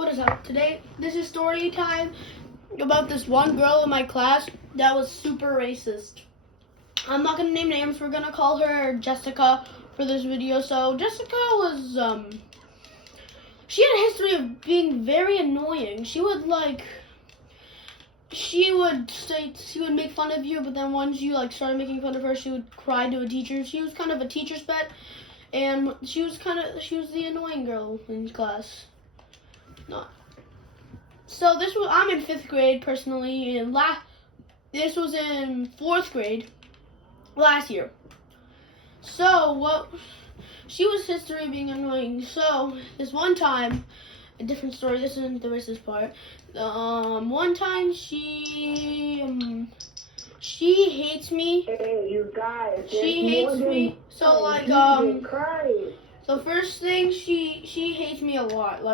What is up? Today, this is story time about this one girl in my class that was super racist. I'm not gonna name names. We're gonna call her Jessica for this video. So Jessica was she had a history of being very annoying. She would make fun of you, but then once you started making fun of her, she would cry to a teacher. She was kind of a teacher's pet, and she was the annoying girl in class. So I'm in 5th grade personally, and this was in 4th grade last year. So she was history of being annoying. So this one time, a different story. This isn't the racist part. One time she hates me. Hey, you guys. She hates me. So first thing, she hates me a lot.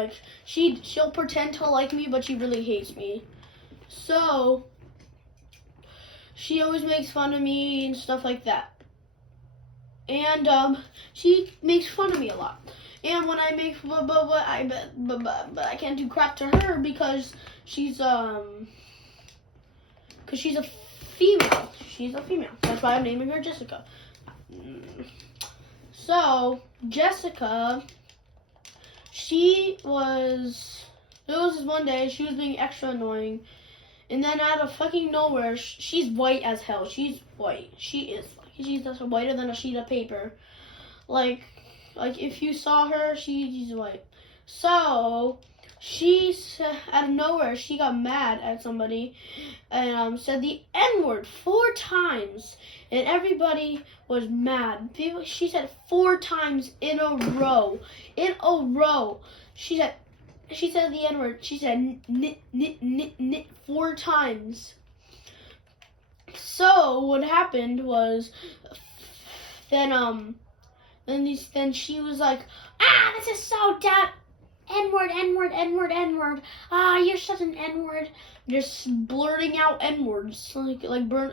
She'll pretend to like me, but she really hates me. So she always makes fun of me and stuff like that. And she makes fun of me a lot. And when I make but I can't do crap to her because she's a female. She's a female. That's why I'm naming her Jessica. So Jessica, it was this one day she was being extra annoying, and then out of fucking nowhere, she's white as hell. She's white. She's just whiter than a sheet of paper. Like if you saw her, she's white. So out of nowhere, she got mad at somebody and said the N-word 4 times, and everybody was mad. She said 4 times in a row. She said the N-word. She said nit 4 times. So what happened was then she was like, this is so dumb. N-word. You're such an N-word. Just blurting out N-words,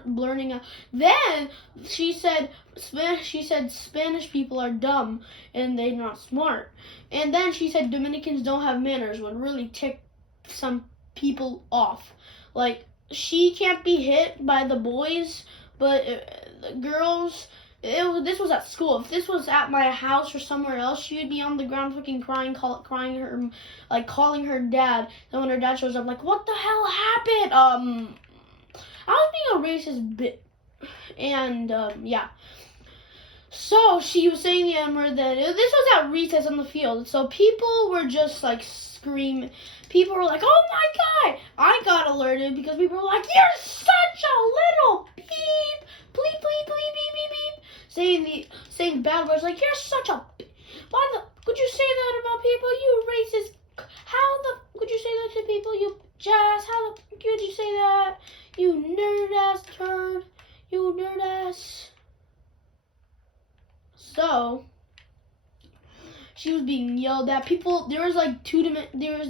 blurting out. Then she said Spanish people are dumb and they're not smart. And then she said Dominicans don't have manners, would really tick some people off. She can't be hit by the boys, but the girls. This was at school. If this was at my house or somewhere else, she would be on the ground fucking crying, calling her dad. Then when her dad shows up, what the hell happened? I was being a racist bit. And, yeah. So she was saying the N-word that this was at recess on the field. So people were just screaming. People were like, oh my God. I got alerted because people were like, you're such a little beep. Bleep, bleep, bleep, beep, beep, beep. Saying bad words you're such a. Could you say that about people? You racist. Could you say that to people? You jazz. Could you say that? You nerd ass turd. You nerd ass. So she was being yelled at. People, there was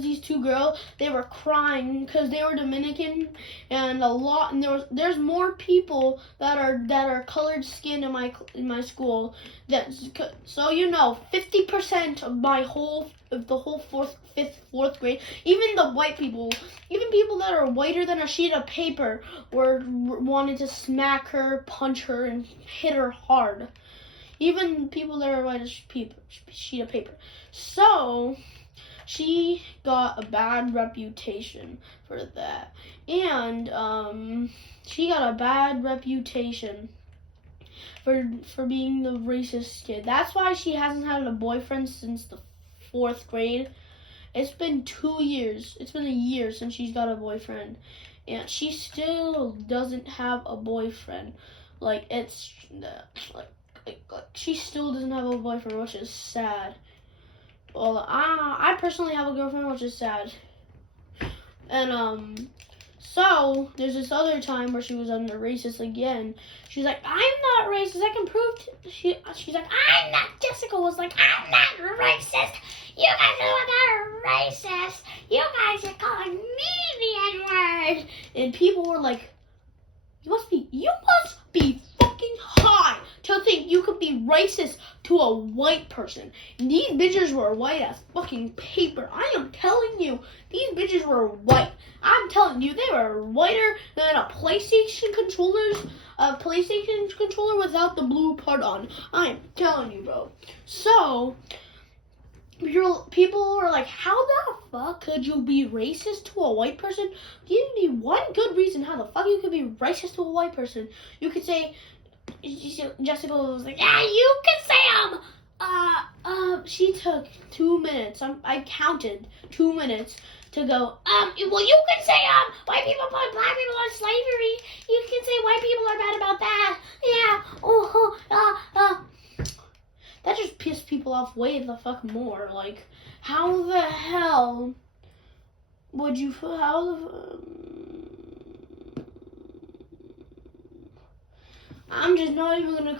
these 2 girls. They were crying because they were Dominican, and there's more people that are colored skin in my school. So 50% of the whole 4th grade, even the white people, even people that are whiter than a sheet of paper, wanted to smack her, punch her, and hit her hard. Even people that are white as sheet of paper. So she got a bad reputation for that. And she got a bad reputation for being the racist kid. That's why she hasn't had a boyfriend since the 4th grade. It's been 2 years. It's been a year since she's got a boyfriend. And she still doesn't have a boyfriend. She still doesn't have a boyfriend, which is sad. Well, I personally have a girlfriend, which is sad. And so there's this other time where she was under racist again. She's like, I'm not racist. I can prove. She's like, I'm not. Jessica was like, I'm not racist. You guys are racist. You guys are calling me the N-word. And people were like, you must be fucking high to think you could be racist to a white person. These bitches were white as fucking paper. I am telling you, these bitches were white. I'm telling you, they were whiter than a PlayStation controller without the blue part on. I am telling you, bro. So, people were like, how the fuck could you be racist to a white person? Give me one good reason how the fuck you could be racist to a white person. You could say, Jessica was like, yeah, you can say she took 2 minutes. I counted 2 minutes to go, well, you can say, white people put black people on slavery. You can say white people are bad about that. Yeah, that just pissed people off way the fuck more. Like, how the hell would you, I'm just not even gonna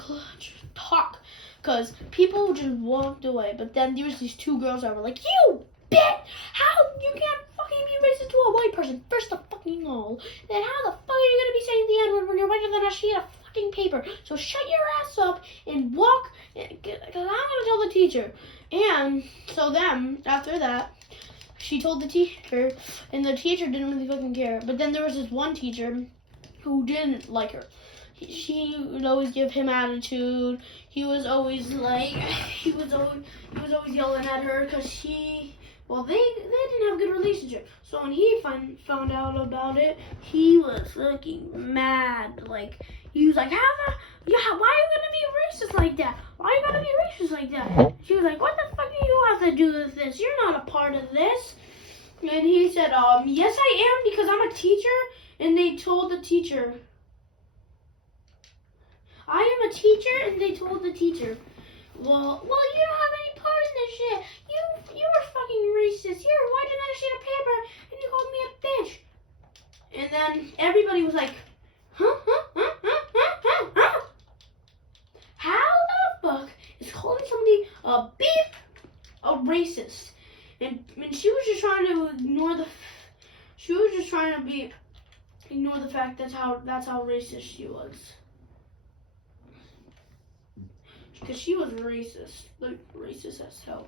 talk, because people just walked away. But then there was these 2 girls that were like, you bitch! How you can't fucking be racist to a white person? First of fucking all, then how the fuck are you gonna be saying the N-word when you're whiter than a sheet of fucking paper? So shut your ass up and walk, because I'm gonna tell the teacher. And so then, after that, she told the teacher, and the teacher didn't really fucking care. But then there was this one teacher who didn't like her. She would always give him attitude. He was always like, he was always yelling at her because they didn't have a good relationship. So when he found out about it, he was fucking mad. Like, he was like, why are you gonna be racist like that? Why are you gonna be racist like that? She was like, what the fuck do you have to do with this? You're not a part of this. And he said, yes I am, because I'm a teacher. And they told the teacher, I am a teacher, and they told the teacher, well, you don't have any part in this shit. You were fucking racist. You're whiter than a sheet of paper, and you called me a bitch. And then everybody was like, huh? How the fuck is calling somebody a racist? And she was just trying to ignore the fact that's how racist she was. Because she was racist, like racist as hell.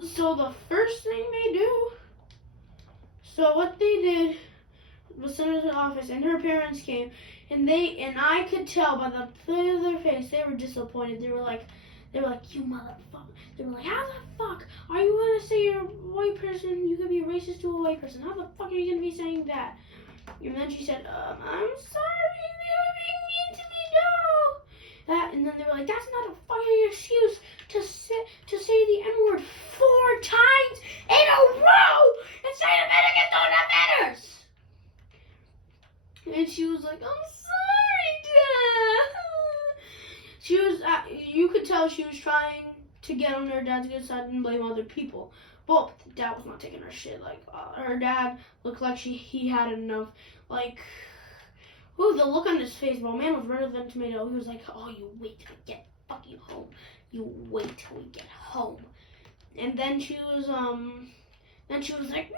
So the first thing they do, what they did was send her to the office, and her parents came, and I could tell by the look of their face, they were disappointed. They were like, you motherfucker. They were like, how the fuck are you gonna say you're a white person? You could be racist to a white person. How the fuck are you gonna be saying that? And then she said, I'm sorry, they were being mean to me, no. And then they were like, that's not a fucking excuse to say the N-word 4 times in a row and say Americans don't have manners. And she was like, I'm sorry, Dad. She was, you could tell she was trying to get on her dad's good side and blame other people. But Dad was not taking her shit. Like, her dad looked like he had enough, like, ooh, the look on his face, bro, man was redder than tomato. He was like, oh, you wait till I get fucking home. You wait till we get home. And then she was like, no,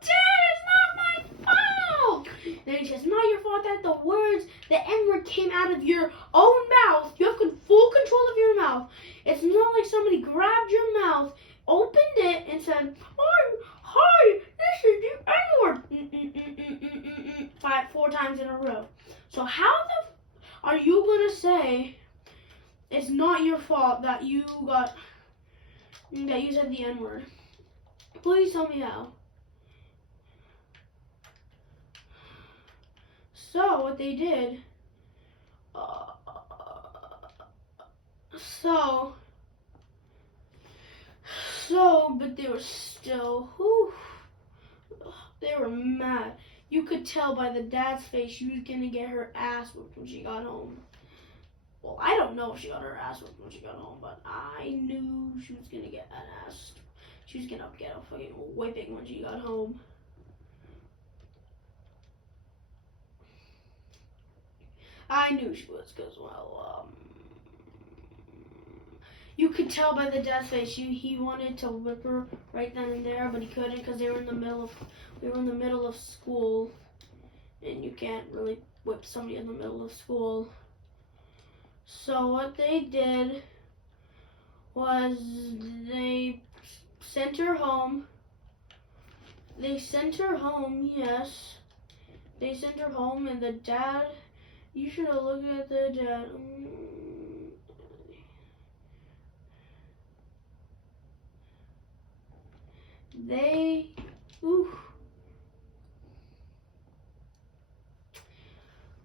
Dad, it's not my fault. Then he says, not your fault that the words, the N-word came out of your own mouth. You have full control of your mouth. It's not like somebody grabbed your mouth, opened it, and said, hi, this is the N-word. 4 times in a row. So how are you gonna say it's not your fault that you said the N-word? Please tell me how. So what they did, but they were still, they were mad. You could tell by the dad's face she was gonna get her ass whipped when she got home. Well, I don't know if she got her ass whipped when she got home, but I knew she was gonna get an ass. She was gonna get a fucking whipping when she got home. I knew she was, because, well, you could tell by the dad's face he wanted to whip her right then and there, but he couldn't because we were in the middle of school, and you can't really whip somebody in the middle of school. So what they did was they sent her home. They sent her home, yes. They sent her home, and the dad, you should have looked at the dad.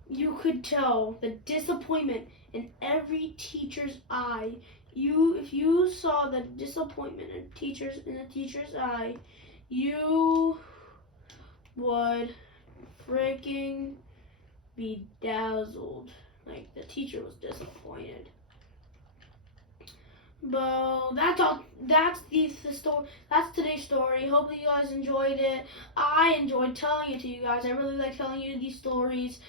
You could tell the disappointment in every teacher's eye. If you saw the disappointment in the teacher's eye, you would freaking be dazzled. Like, the teacher was disappointed. But that's all. That's the story. That's today's story. Hope that you guys enjoyed it. I enjoyed telling it to you guys. I really like telling you these stories.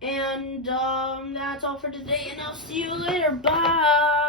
And that's all for today. And I'll see you later. Bye.